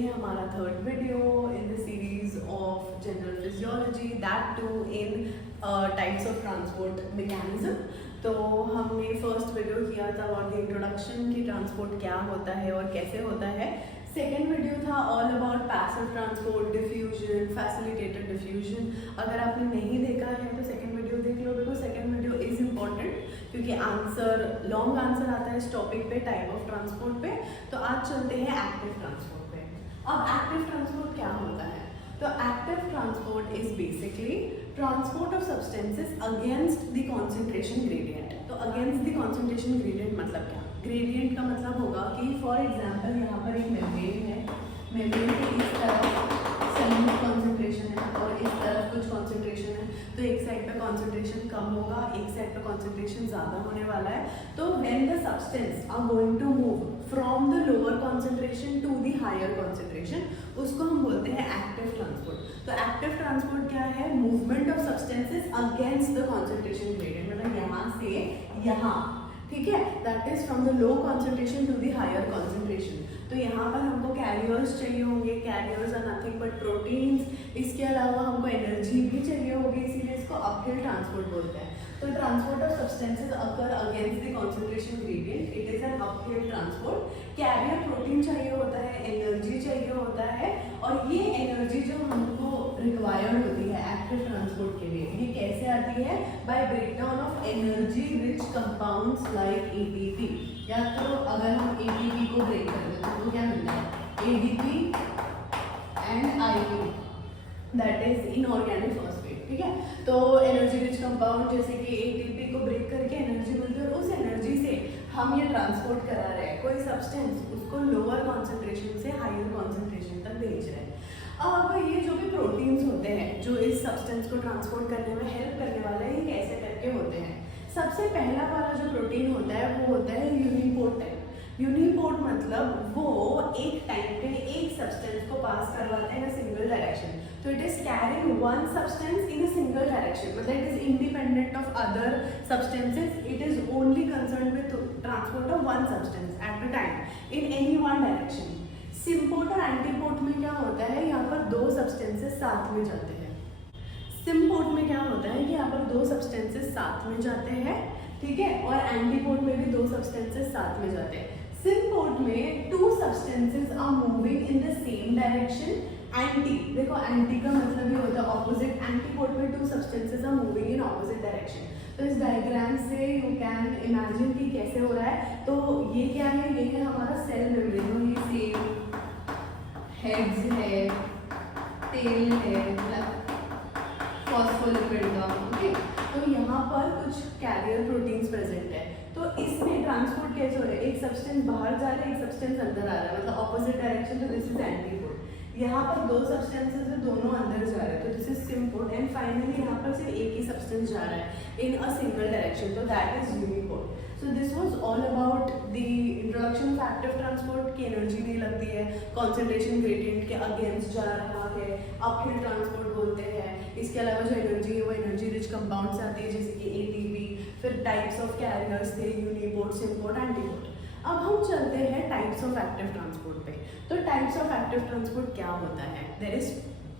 ये है हमारा third video in the series of general physiology, that too in types of transport mechanism. तो हमने फर्स्ट वीडियो किया था अबाउट द इंट्रोडक्शन कि ट्रांसपोर्ट क्या होता है और कैसे होता है। सेकेंड वीडियो था all about passive transport, diffusion, facilitated diffusion. अगर आपने नहीं देखा है तो सेकेंड वीडियो देख लो, because second video is important क्योंकि आंसर लॉन्ग आंसर आता है इस टॉपिक पे, टाइप ऑफ ट्रांसपोर्ट पे। तो आज चलते हैं एक्टिव ट्रांसपोर्ट पे। अब एक्टिव ट्रांसपोर्ट क्या होता है? तो active transport is basically transport of substances against the concentration gradient. तो अगेंस्ट द कॉन्सेंट्रेशन ग्रेडियंट मतलब क्या? ग्रेडियंट का मतलब होगा कि फॉर एग्जांपल यहाँ पर एक मेम्ब्रेन है, मेम्ब्रेन के इस तरफ सेल्यूलर कॉन्सेंट्रेशन है और इस तरफ कुछ कॉन्सेंट्रेशन है, तो एक साइड पे कॉन्सेंट्रेशन कम होगा, एक साइड पे कॉन्सेंट्रेशन ज़्यादा होने वाला है। तो when the substance are going to move from the lower concentration to the higher concentration, उसको हम बोलते हैं एक्टिव ट्रांसपोर्ट। तो एक्टिव ट्रांसपोर्ट क्या है? Movement of substances against the concentration gradient, मतलब यहाँ से यहाँ, ठीक है, that is from the low concentration to the higher concentration. तो यहाँ पर हमको कैरियर्स चाहिए होंगे, carriers are nothing but proteins. इसके अलावा हमको एनर्जी भी चाहिए होगी, इसीलिए इसको अपहिल ट्रांसपोर्ट बोलते हैं। तो transport of substances occur against the concentration gradient, it is an uphill transport. Carrier protein चाहिए होता है, एनर्जी चाहिए होता है, और ये एनर्जी जो हमको रिक्वायर्ड होती है एक्टिव ट्रांसपोर्ट के लिए, ये कैसे आती है? By breakdown of energy rich compounds like ATP. या तो अगर हम एटीपी को ब्रेक कर दें तो क्या मिलता है? ADP and IP, that is inorganic phosphate, ठीक है। तो एनर्जी रिच कंपाउंड जैसे कि एटीपी को ब्रेक करके एनर्जी मिलती है, और उस एनर्जी से हम ये ट्रांसपोर्ट करा रहे हैं कोई सब्सटेंस, उसको लोअर कॉन्सेंट्रेशन से हायर कॉन्सेंट्रेशन तक भेज रहे हैं। अब ये जो भी प्रोटीन्स होते हैं जो इस सब्सटेंस को ट्रांसपोर्ट करने में हेल्प करने वाले हैं, ये कैसे करके होते हैं? सबसे पहला वाला जो प्रोटीन होता है वो होता है यूनिपोर्ट। यूनिपोर्ट मतलब वो एक टाइम पे एक सब्सटेंस को पास करवाते हैं इन अ सिंगल डायरेक्शन। तो it is carrying one substance in a single direction, मतलब it is independent of other substances, it is only concerned with transport of one substance at a time in any one direction. Symport और antiport में क्या होता है? यहाँ पर दो substances साथ में जाते हैं। सिम्पोर्ट में क्या होता है कि यहाँ पर दो सब्सटेंसेस साथ में जाते हैं, ठीक है, और एंटीपोर्ट में भी दो सब्सटेंसेस साथ में जाते हैं। सिम्पोर्ट में two substances are moving in the same direction. Anti, देखो एंटी का मतलब ये होता है ऑपोजिट, एंटीपोर्ट में two substances are moving in opposite direction. तो इस डायग्राम से यू कैन इमेजिन कि कैसे हो रहा है। तो ये क्या है? ये है हमारा सेल मेम्ब्रेन, ये सेल हेड्स है, टेल है, फॉस्फोलिपिड का, ओके। तो यहाँ पर कुछ कैरियर प्रोटीन्स प्रेजेंट है। तो इसमें ट्रांसपोर्ट कैसे हो रहा है? एक सब्सटेंस बाहर जा रहा है, एक सब्सटेंस अंदर आ रहा है, मतलब ऑपोजिट डायरेक्शन। तो दिस इज एंटीपोर्ट। यहाँ पर दो सब्सटेंसेस है, दोनों अंदर जा रहे हैं, तो this is symport. And finally यहाँ पर सिर्फ एक ही सब्सटेंस जा रहा है इन अ सिंगल डायरेक्शन, तो that is uniport. So this was all about the introduction of active transport की एनर्जी नहीं लगती है, कॉन्सेंट्रेशन ग्रेडियंट के अगेंस्ट जा रहा है, अपहिल ट्रांसपोर्ट बोलते हैं। इसके अलावा जो एनर्जी है वो एनर्जी रिच कंपाउंड से आती है, जैसे कि एटीपी। फिर टाइप्स ऑफ कैरियर्स थे, यूनिपोर्ट, सिम्पोर्ट, एंटीपोर्ट। अब हम चलते हैं टाइप्स ऑफ एक्टिव ट्रांसपोर्ट पे। तो टाइप्स ऑफ एक्टिव ट्रांसपोर्ट क्या होता है? There is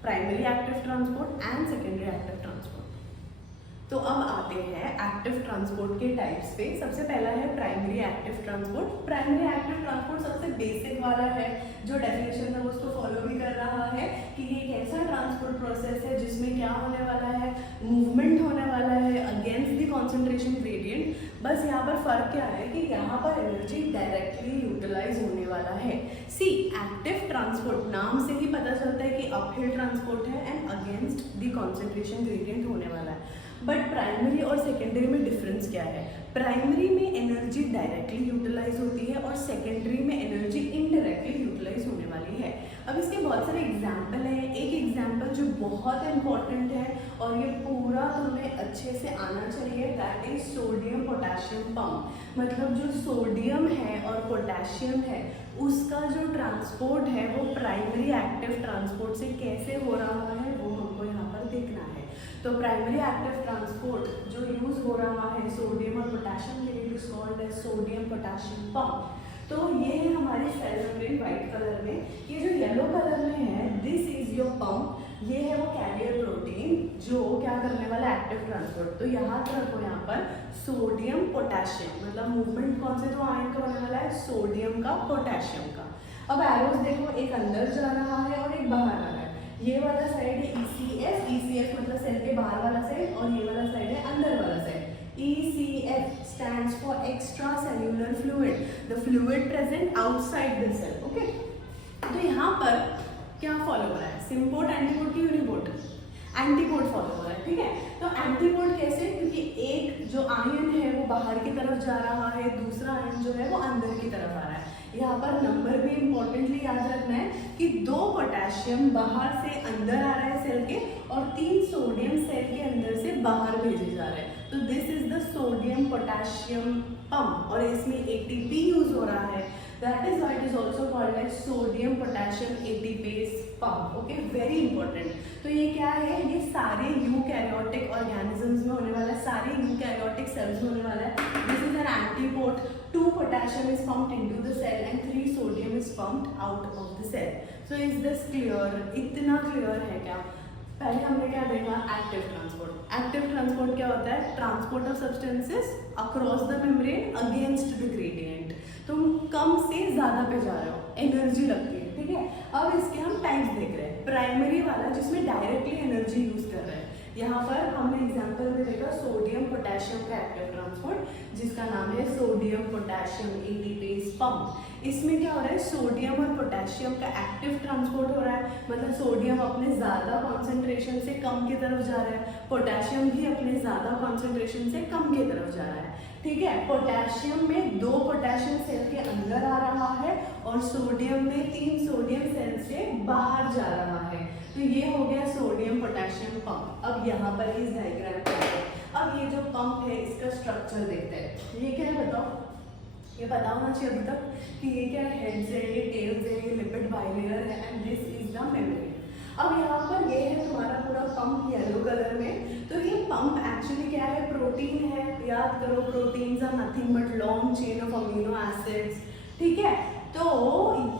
primary active transport and secondary active transport. तो अब आते हैं एक्टिव ट्रांसपोर्ट के टाइप्स पे। सबसे पहला है primary active transport. Primary active transport सबसे बेसिक वाला है, जो डेफिनेशन है उसको फॉलो भी कर रहा है कि ये एक ऐसा ट्रांसपोर्ट प्रोसेस है जिसमें क्या होने वाला है? मूवमेंट होने वाला है अगेंस्ट द कॉन्सेंट्रेशन ग्रेडियंट। बस यहाँ पर फर्क क्या है कि यहाँ पर एनर्जी डायरेक्टली यूटिलाइज होने वाला है। सी, एक्टिव ट्रांसपोर्ट नाम से ही पता चलता है कि अपहिल ट्रांसपोर्ट है and against the concentration gradient होने वाला है। बट प्राइमरी और सेकेंडरी में डिफरेंस क्या है? प्राइमरी में एनर्जी डायरेक्टली यूटिलाइज होती है और सेकेंडरी में एनर्जी इनडायरेक्टली यूटिलाइज होने वाली है। अब इसके बहुत सारे एग्जाम्पल हैं। एक एग्जाम्पल जो बहुत इंपॉर्टेंट है और ये पूरा तुम्हें अच्छे से आना चाहिए, that is sodium potassium pump. मतलब जो सोडियम है और पोटेशियम है उसका जो ट्रांसपोर्ट है वो प्राइमरी एक्टिव ट्रांसपोर्ट से कैसे हो रहा है वो हमको यहाँ पर देखना है। तो प्राइमरी एक्टिव ट्रांसपोर्ट जो यूज हो रहा है सोडियम और पोटेशियम के लिए, it is called as sodium potassium pump. तो ये है हमारी सेल मेम्ब्रेन व्हाइट कलर में। ये जो येलो एक्टिव ट्रांसपोर्ट। तो यहाँ रखो यहाँ पर सोडियम पोटेशियम, मतलब मूवमेंट कौन से दो आयन का होने वाला है, सोडियम का पोटेशियम का। अब एरोस देखो, एक अंदर जा रहा है और एक बाहर आ रहा है। ये वाला साइड है ECF, ECF मतलब सेल के बाहर वाला साइड, और ये वाला साइड है अंदर वाला side. ECF stands for extracellular fluid, the fluid present outside the cell, okay? तो यहाँ पर क्या फॉलो हो रहा है, सिम्पोर्ट एंटीपोर्ट की यूनिपोर्ट, एंटीपोर्ट फॉलो हो रहा है, ठीक है। तो एंटीपोर्ट कैसे, क्योंकि एक जो आयन है वो बाहर की तरफ जा रहा है, दूसरा आयन जो है वो अंदर की तरफ आ रहा है। यहाँ पर नंबर भी इम्पोर्टेंटली याद रखना है कि 2 पोटेशियम बाहर से अंदर आ रहा है सेल के, और 3 सोडियम सेल के अंदर से बाहर भेजे जा रहे हैं। तो this is the sodium potassium pump, और इसमें ATP यूज हो रहा है। That is why it is also called as sodium potassium ATPase pump. Okay, very important. तो ये क्या है, ये सारे यूकैरियोटिक ऑर्गेनिजम्स में होने वाला है, सारे यूकैरियोटिक सेल्स में होने वाला है। This is an antiport. 2 potassium is pumped into the cell and 3 sodium is pumped out of the cell. So is this clear? इतना clear है क्या? पहले हमने क्या देखा, एक्टिव ट्रांसपोर्ट। एक्टिव ट्रांसपोर्ट क्या होता है, transport of substances across the membrane against the gradient. तुम कम से ज़्यादा पे जा रहे हो, एनर्जी लगती है, ठीक है। अब इसके हम टाइप्स देख रहे हैं। प्राइमरी वाला जिसमें डायरेक्टली एनर्जी यूज कर रहे हैं, यहाँ पर हमने एग्जांपल में देखा सोडियम पोटेशियम का एक्टिव ट्रांसपोर्ट, जिसका नाम है सोडियम पोटेशियम ATPase पंप। इसमें क्या हो रहा है, सोडियम और पोटेशियम का एक्टिव ट्रांसपोर्ट हो रहा है, मतलब सोडियम अपने ज़्यादा कॉन्सेंट्रेशन से कम की तरफ जा रहा है, पोटेशियम भी अपने ज़्यादा कॉन्सेंट्रेशन से कम की तरफ जा रहा है, ठीक है। पोटेशियम में 2 पोटेशियम सेल के अंदर आ रहा है, और सोडियम में 3 सोडियम सेल से बाहर जा रहा है। तो ये हो गया सोडियम पोटेशियम पंप। अब यहाँ पर इस डायग्राम पे अब ये जो पंप है इसका स्ट्रक्चर देखते हैं। ये क्या है बताओ, ये पता होना चाहिए अभी तक कि ये क्या है, हेड्स है, ये टेल्स है, ये लिपिड बाइलेयर है, and this is the membrane. अब यहाँ पर ये है तुम्हारा पूरा पंप येलो कलर में। तो ये पंप एक्चुअली क्या है, प्रोटीन है। याद करो, proteins are nothing but long chain of amino acids, ठीक है। तो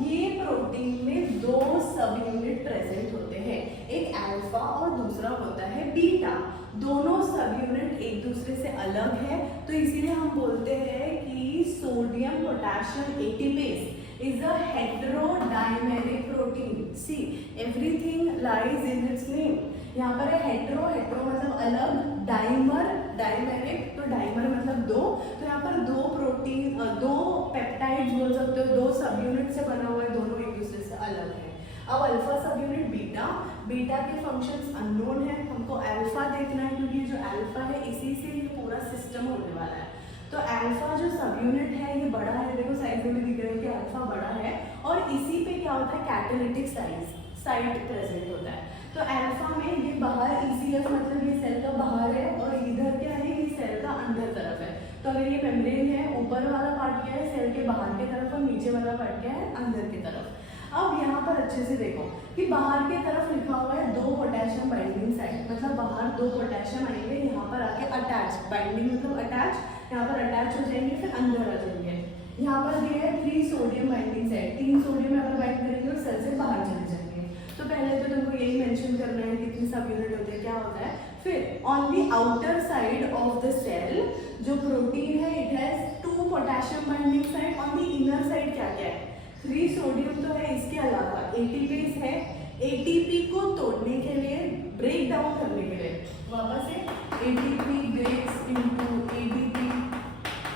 ये प्रोटीन में 2 सब यूनिट प्रेजेंट होते हैं, एक अल्फा और दूसरा होता है बीटा। दोनों सब यूनिट एक दूसरे से अलग है, तो इसीलिए हम बोलते हैं कि sodium potassium ATPase is a heterodimeric protein. See, everything lies in its name. यहाँ पर है हेट्रो, हेट्रो मतलब अलग, डाइमर, डाइमेरिक, तो डाइमर मतलब 2। तो यहाँ पर 2 प्रोटीन, 2 पेप्टाइड्स बोल सकते हो, 2 सब यूनिट से बना हुआ है, दोनों एक दूसरे से अलग है। अब अल्फा सब यूनिट बीटा, बीटा के फंक्शंस अननोन है, हमको अल्फा देखना है, क्योंकि जो अल्फा है इसी से ये पूरा सिस्टम होने वाला है। तो अल्फा जो सब यूनिट है ये बड़ा है, देखो साइड में भी दिख रहा है कि अल्फा बड़ा है, और इसी पे क्या होता है, कैटालिटिक साइट प्रेजेंट होता है। तो अल्फा में ये बाहर ECF मतलब ये सेल का बाहर है, और इधर क्या है, ये सेल का अंदर तरफ है। तो अगर ये मेम्ब्रेन है, ऊपर वाला पार्ट क्या है, सेल के बाहर की तरफ, और नीचे वाला पार्ट क्या है, अंदर की तरफ। अब यहाँ पर अच्छे से देखो कि बाहर की तरफ लिखा हुआ है 2 पोटेशियम बाइंडिंग साइट, मतलब बाहर 2 पोटेशियम आएंगे, यहाँ पर आके अटैच, बाइंडिंग मतलब अटैच, यहाँ पर अटैच हो जाएंगे, फिर अंदर आ जाएंगे। यहाँ पर दिया है 3 सोडियम बाइंडिंग साइट, 3 सोडियम यहाँ पर बाइंड करेंगे और सेल से बाहर चले जाएंगे। तो पहले तो तुमको यही मेंशन करना है कितनी सब यूनिट होते हैं, क्या होता है। फिर on the outer side of the cell जो प्रोटीन है, it has 2 potassium binding site, on the inner side क्या क्या है, 3 सोडियम तो है, इसके अलावा ATPase है। ATP को तोड़ने के लिए, ब्रेक डाउन करने के लिए, वापस से ATP breaks into ADP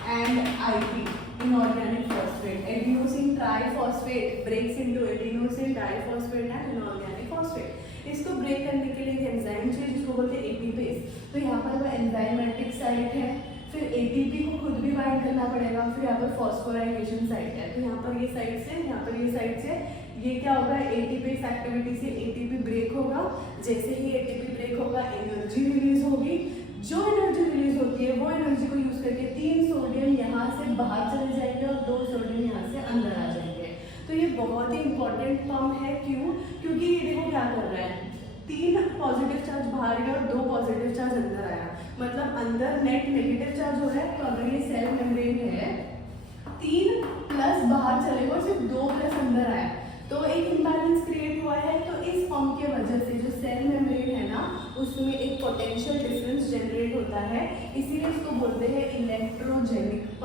and IP, inorganic phosphate, adenosine triphosphate breaks into adenosine diphosphate and inorganic phosphate. इसको ब्रेक करने के लिए एंजाइम चाहिए जिसको बोलते हैं ATPase। तो यहाँ पर वो एंजाइमेटिक साइट है, फिर ATP को खुद भी बाइंड करना पड़ेगा, फिर यहाँ पर फॉस्फोराइलेशन साइट है। तो यहाँ पर ये साइड से, यहाँ पर ये साइड से, ये क्या होगा, ATPase एक्टिविटी से ATP ब्रेक होगा। जैसे ही ATP ब्रेक होगा, एनर्जी रिलीज होगी। जो एनर्जी रिलीज होती है वो एनर्जी को यूज करके 3 सोडियम यहाँ से बाहर चले जाएंगे और 2 सोडियम यहाँ से अंदर आ जाएंगे। तो ये बहुत ही इंपॉर्टेंट पंप है। क्यों? क्योंकि ये देखो क्या कर रहा है, 3 पॉजिटिव चार्ज बाहर गया और 2 पॉजिटिव चार्ज अंदर आया, मतलब अंदर नेट नेगेटिव चार्ज हो रहा है। तो अगर ये सेल मेम्ब्रेन है, 3 प्लस बाहर चलेगा और सिर्फ 2 प्लस अंदर आया, तो एक इम्बैलेंस क्रिएट हुआ है। तो इस पंप के वजह से जो सेल मेम्ब्रेन है ना, उसमें एक पोटेंशियल डिफरेंस जनरेट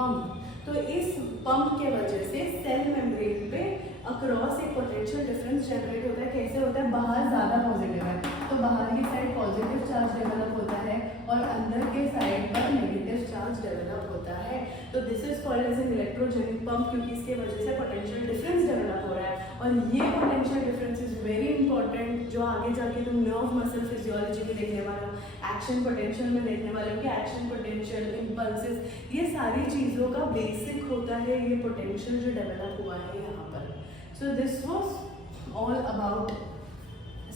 पंप। तो इस पंप के वजह से सेल मेम्ब्रेन पे अक्रॉस एक पोटेंशियल डिफरेंस जनरेट होता है। कैसे होता है? बाहर ज़्यादा पॉजिटिव है तो बाहर की साइड पॉजिटिव चार्ज डेवलप होता है और अंदर के साइड पर नेगेटिव चार्ज डेवलप होता है। तो this is called as an electrogenic pump, क्योंकि इसके वजह से पोटेंशियल डिफरेंस डेवलप हो रहा है। और ये potential difference is very important, जो आगे जाके तुम नर्व मसल फिजियोलॉजी में देखने वाले हो, एक्शन पोटेंशियल में देखने वाले हो कि एक्शन पोटेंशियल, इम्पल्सेस, ये सारी चीज़ों का बेसिक होता है ये पोटेंशियल जो डेवलप हुआ है यहाँ पर। So this was all about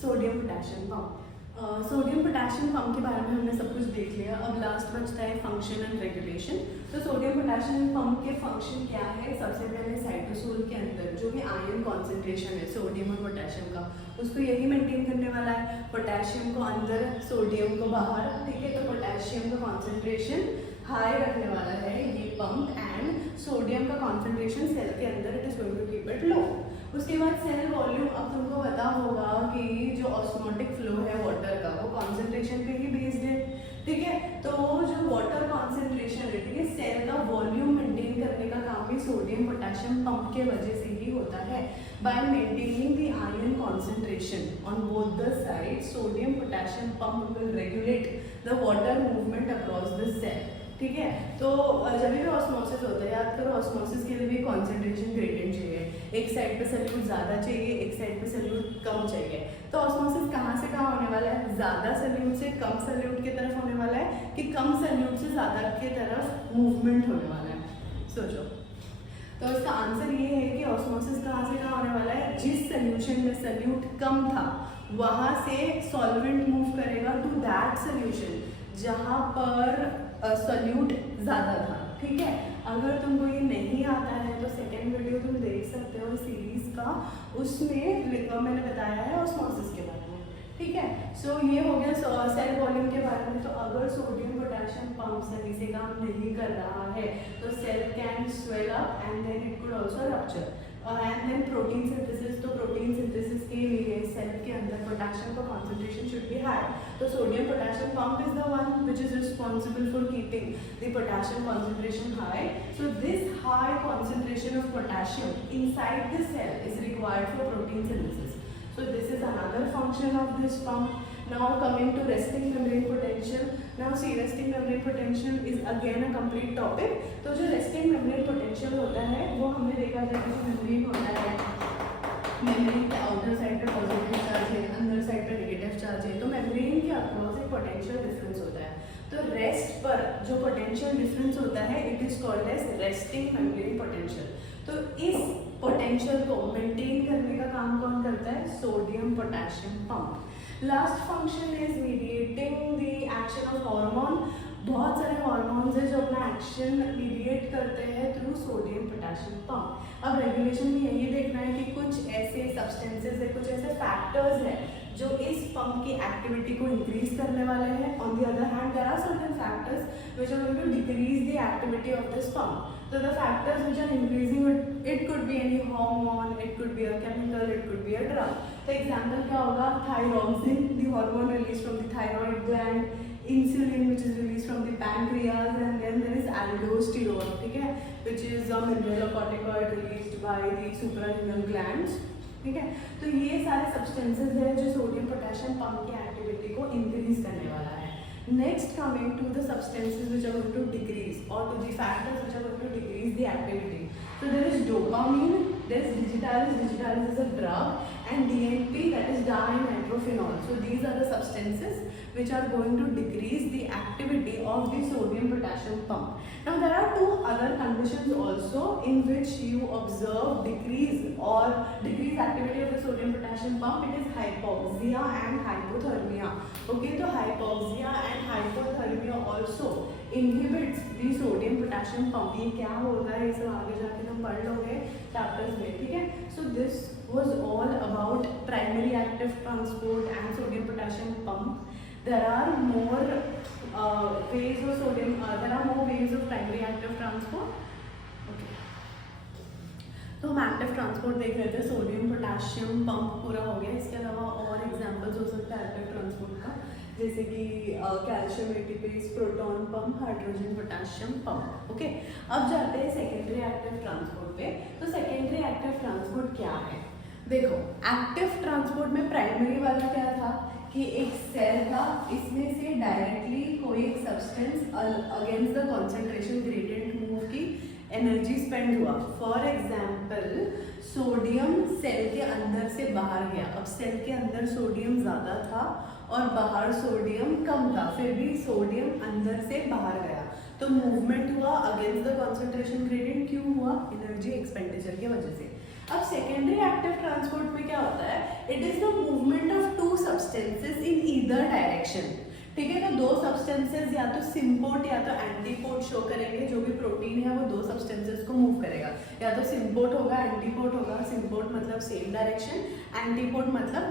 sodium potassium pump. Sodium potassium pump के बारे में हमने सब कुछ देख लिया। अब लास्ट बचता है फंक्शन एंड रेगुलेशन। तो सोडियम पोटेशियम पंप के फंक्शन क्या है? सबसे पहले साइटोसोल के अंदर जो भी आयन कॉन्सेंट्रेशन है सोडियम और पोटेशियम का, उसको यही मेंटेन करने वाला है। पोटेशियम को अंदर, सोडियम को बाहर, ठीक है। तो पोटेशियम का कॉन्सेंट्रेशन हाई रखने वाला है ये पंप, एंड सोडियम का कॉन्सेंट्रेशन सेल के अंदर it is going to keep it low. उसके बाद सेल वॉल्यूम, अब तुमको पता होगा कि जो ऑस्मोटिक फ्लो है वाटर का वो कॉन्सेंट्रेशन पे ही बेस्ड है, ठीक है। तो जो वाटर कॉन्सेंट्रेशन है, ठीक है, सेल का वॉल्यूम मेंटेन करने का काम भी सोडियम पोटेशियम पंप के वजह से ही होता है। By maintaining the ion concentration on both the side, sodium potassium pump will regulate the water movement across the cell, ठीक है। तो जब भी ऑस्मोसिस होता है, याद करो ऑस्मोसिस के लिए भी कॉन्सेंट्रेशन ग्रेडियंट चाहिए। एक साइड पे सल्यूट ज़्यादा चाहिए, एक साइड पे सल्यूट कम चाहिए। तो ऑस्मोसिस कहाँ से कहाँ होने वाला है? ज़्यादा सल्यूट से कम सल्यूट की तरफ होने वाला है कि कम सल्यूट से ज़्यादा की तरफ मूवमेंट होने वाला है? सोचो। तो इसका आंसर ये है कि ऑस्मोसिस कहाँ से कहाँ होने वाला है? जिस सोल्यूशन में सल्यूट कम था वहाँ से सॉल्वेंट मूव करेगा टू दैट सोल्यूशन जहाँ पर सल्यूट ज़्यादा था, ठीक है। अगर तुमको ये नहीं आता है तो सेकेंड वीडियो तुम देख सकते हो सीरीज का, उसमें मैंने बताया है ऑस्मोसिस के बारे में, ठीक है। सो ये हो गया सेल वॉल्यूम के बारे में। तो अगर सोडियम पोटेशियम पंप सही से काम नहीं कर रहा है तो cell can swell up and then it could also rupture. And then protein synthesis, तो प्रोटीन सिंथेसिस के लिए सेल के अंदर पोटेशियम का कॉन्सेंट्रेशन शुड बी हाई। तो sodium potassium pump is the one which is responsible for keeping the potassium concentration high. So this high concentration of potassium inside the cell is required for protein synthesis. So this is another function of this pump. Now coming to resting membrane potential. Now see, resting membrane potential is again a complete topic. तो जो resting membrane potential होता है वो हमने देखा था कि membrane होता है, मेम्ब्रेन के आउटर साइड पे पॉजिटिव चार्ज है, अंदर साइड पे नेगेटिव चार्ज है। तो मेम्ब्रेन के अक्रॉस एक पोटेंशियल डिफरेंस होता है। तो रेस्ट पर जो पोटेंशियल डिफरेंस होता है it is called as resting membrane potential. तो इस पोटेंशियल को मेंटेन करने का काम कौन करता है? Sodium potassium pump. Last function is mediating the action of hormone. बहुत सारे हार्मोन्स हैं जो अपना एक्शन मीडिएट करते हैं थ्रू सोडियम पोटेशियम पंप। अब रेगुलेशन में यही देखना है कि कुछ ऐसे सब्सटेंसेस है, कुछ ऐसे फैक्टर्स हैं जो इस पंप की एक्टिविटी को इंक्रीज करने वाले हैं। On the other hand there are certain factors which are going to decrease the activity of this pump. So the factors which are increasing, it could be any hormone, it could be a chemical, it could be a drug. तो example क्या होगा? Thyroxine, the hormone released from the thyroid gland, insulin which is released from the pancreas, and then there is aldosterone, ठीक है, which is a mineralocorticoid released by the suprarenal glands, ठीक है। तो ये सारे substances हैं जो सोडियम पोटेशियम पंप की एक्टिविटी को इंक्रीज करने वाला है। Next, coming to the substances which are going to decrease, or to the factors which are going to decrease the activity. So there is dopamine, there is digitalis. Digitalis is a drug, and DNP, that is dinitrophenol. So these are the substances which are going to decrease the activity of the sodium potassium pump. Now there are two other conditions also in which you observe decrease activity of the sodium potassium pump. It is hypoxia and hypothermia. Okay, so hypoxia and hypothermia also inhibits the sodium potassium pump. ये क्या होगा ये सब आगे जाके तुम पढ़ लोगे चैप्टर्स में, ठीक है। So this was all about primary active transport and sodium potassium pump. There are more ways of sodium. There are more ways of primary active transport. Okay. तो हम एक्टिव ट्रांसपोर्ट देख रहे थे, सोडियम पोटेशियम पंप पूरा हो गया। इसके अलावा और एग्जांपल्स हो सकता है एक्टिव ट्रांसपोर्ट का, जैसे कि calcium ATPs, proton pump, hydrogen potassium pump. Okay, अब जाते हैं सेकेंडरी एक्टिव ट्रांसपोर्ट पे। तो सेकेंडरी एक्टिव ट्रांसपोर्ट क्या है? देखो, एक्टिव ट्रांसपोर्ट में प्राइमरी वाला क्या था कि एक सेल था, इसमें से डायरेक्टली कोई एक substance against the concentration gradient move की एनर्जी स्पेंड हुआ। फॉर एग्जाम्पल, सोडियम सेल के अंदर से बाहर गया। अब सेल के अंदर सोडियम ज़्यादा था और बाहर सोडियम कम था, फिर भी सोडियम अंदर से बाहर गया, तो मूवमेंट हुआ अगेंस्ट द कॉन्सेंट्रेशन ग्रेडियंट। क्यों हुआ? एनर्जी एक्सपेंडिचर की वजह से। अब सेकेंडरी एक्टिव ट्रांसपोर्ट में क्या होता है? It is the movement of to substances in either direction. ठीक है, तो दो सब्सटेंसेस या तो सिम्पोर्ट या तो एंटीपोर्ट शो करेंगे। जो भी प्रोटीन है वो दो सब्सटेंसेस को मूव करेगा, या तो सिम्पोर्ट होगा, एंटीपोर्ट होगा। सिम्पोर्ट मतलब सेम डायरेक्शन, एंटीपोर्ट मतलब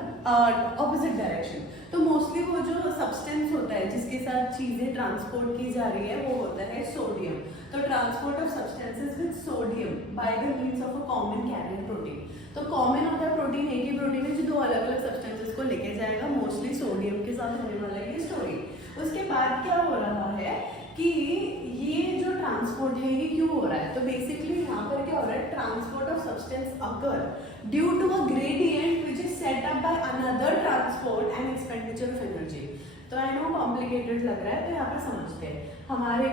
ऑपोजिट डायरेक्शन। तो मोस्टली वो जो सब्सटेंस होता है जिसके साथ चीजें ट्रांसपोर्ट की जा रही है वो होता है सोडियम। तो transport of substances with sodium by the means of a common carrier protein. तो कॉमन होता है प्रोटीन, एक ही प्रोटीन है जो दो अलग अलग सब्सटेंसेस को लेके जाएगा। मोस्टली सोडियम के साथ होने वाला है ये स्टोरी। उसके बाद क्या हो रहा है कि ये जो ट्रांसपोर्ट है ये क्यों हो रहा है? तो बेसिकली यहाँ पर क्या हो रहा है? Transport of substance occur due to a gradient which is set up by another transport and expenditure of energy. तो आई नो कॉम्प्लिकेटेड लग रहा है, तो यहाँ पर समझते हैं। हमारे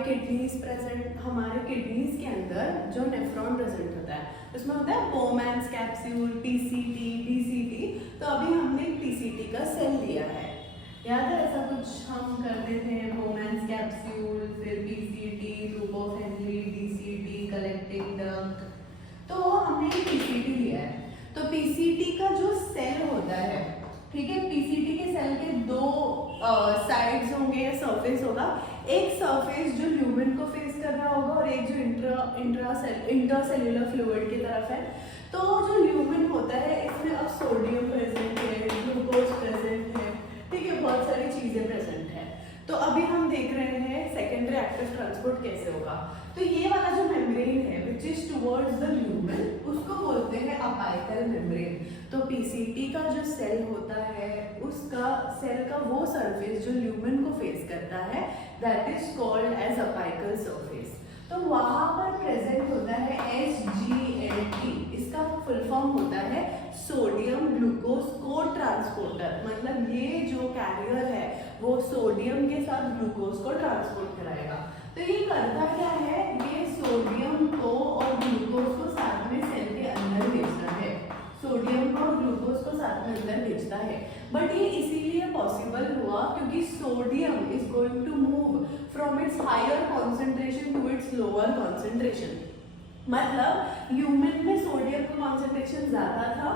किडनीज के अंदर जो नेफ्रॉन प्रेजेंट होता है उसमें होता है बोमैन्स कैप्सूल, पीसीटी, डीसीटी। तो अभी हमने पीसीटी का सेल लिया है, याद है ऐसा कुछ हम करते थे? बोमैन्स कैप्सूल, फिर PCT, loop of Henry, DCT, collecting duct. तो हमने पीसीटी लिया है। तो पीसीटी का जो सेल होता है, ठीक है, पीसीटी के सेल के दो साइड्स होंगे या सरफेस होगा। एक सरफेस जो ल्यूमेन को फेस कर रहा होगा और एक जो इंट्रासेल्युलर फ्लूइड की तरफ है। तो जो ल्यूमेन होता है इसमें अब सोडियम प्रेजेंट है, ग्लूकोज प्रेजेंट है, ठीक है, बहुत सारी चीजें प्रेजेंट है। तो अभी हम देख रहे हैं सेकेंडरी एक्टिव ट्रांसपोर्ट कैसे होगा। तो ये वाला जो मेम्ब्रेन है which is towards the lumen, उसको बोलते हैं अपाइकल मेम्ब्रेन। तो पीसीटी का जो सेल होता है उसका सेल का वो सरफेस जो ल्यूमेन को फेस करता है that is called as apical surface. तो वहां पर प्रेजेंट होता है SGLT। इसका फुल फॉर्म होता है सोडियम ग्लूकोज को ट्रांसपोर्टर। मतलब ये जो कैरियर है वो सोडियम के साथ ग्लूकोज को ट्रांसपोर्ट कराएगा। तो ये करता क्या है? ये सोडियम को और ग्लूकोज को साथ में सेल के अंदर भेजता है। सोडियम को और ग्लूकोज को साथ में अंदर भेजता है। बट ये इसीलिए पॉसिबल हुआ क्योंकि sodium is going to move from its higher concentration to its lower concentration. मतलब ह्यूमन में सोडियम का कॉन्सेंट्रेशन ज्यादा था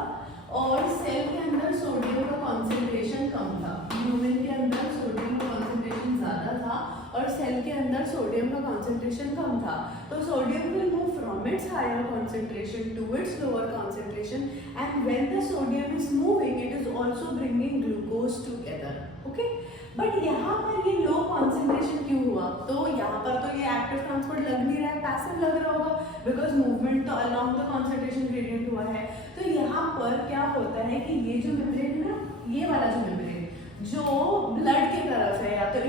और सेल के अंदर सोडियम का कॉन्सेंट्रेशन कम था। ह्यूमन के अंदर सोडियम का कॉन्सेंट्रेशन ज्यादा था और सेल के अंदर सोडियम का कॉन्सेंट्रेशन कम था। तो sodium will move from its higher concentration to its lower concentration and when the sodium is moving it is also bringing glucose together. Okay, but यहाँ पर ये लो कॉन्सेंट्रेशन क्यों हुआ? तो यहाँ पर तो ये एक्टिव ट्रांसपोर्ट लग नहीं रहा है, पैसिव लग रहा होगा बिकॉज मूवमेंट तो अलोंग द कॉन्सेंट्रेशन ग्रेडियंट हुआ है। तो यहाँ पर क्या होता है कि ये जो मेम्ब्रेन है ना, ये वाला जो मेम्ब्रेन जो ब्लड के तरफ है या तो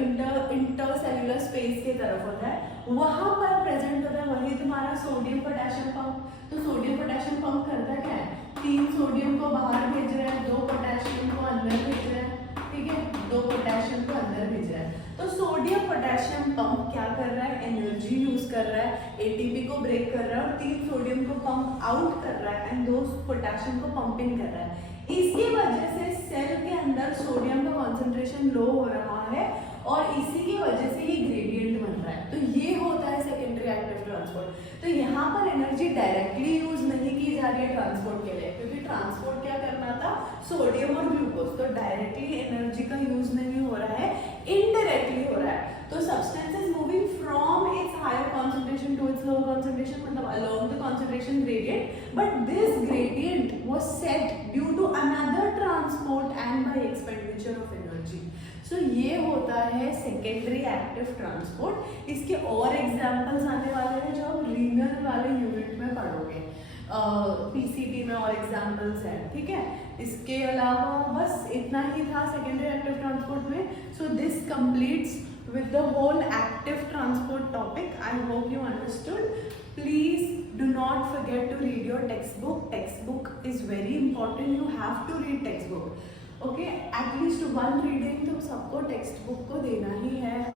इंटरसेल्युलर स्पेस के तरफ होता है, वहां पर प्रेजेंट होता है वही तुम्हारा सोडियम पोटेशियम पंप। तो सोडियम पोटेशियम पंप करता क्या है? 3 सोडियम को बाहर भेज रहा है, 2 पोटेशियम को अंदर भेज रहा है, ठीक है, 2 पोटेशियम को अंदर भेज रहा है। तो सोडियम पोटेशियम पंप क्या कर रहा है? एनर्जी यूज कर रहा है, एटीपी को ब्रेक कर रहा है और 3 सोडियम को पंप आउट कर रहा है एंड 2 पोटेशियम को पंप इन कर रहा है। इसकी वजह से सेल के अंदर सोडियम का कॉन्सेंट्रेशन लो हो रहा है और इसी की वजह से ये ग्रेडियंट बन रहा है। तो ये होता है सेकेंडरी एक्टिव ट्रांसपोर्ट। तो यहाँ पर एनर्जी डायरेक्टली यूज नहीं की जा रही है ट्रांसपोर्ट के लिए, क्योंकि ट्रांसपोर्ट क्या करना था? सोडियम और ग्लूकोज। तो डायरेक्टली एनर्जी का यूज नहीं हो रहा है, इनडायरेक्टली हो रहा है। तो substance is moving from its higher concentration to its lower concentration, मतलब along the concentration gradient. But this gradient was set due to another transport and by expenditure of energy. So ये होता है secondary active transport. इसके और examples आने वाले हैं जो आप रीनल वाले यूनिट में पढ़ोगे। पीसीटी में और एग्जाम्पल्स हैं, ठीक है। इसके अलावा बस इतना ही था सेकेंडरी एक्टिव ट्रांसपोर्ट में। So this completes with the whole active transport topic. I hope you understood. Please do not forget to read your textbook. Textbook is very important. You have to read textbook. Okay, at least one reading तो सबको textbook को देना ही है.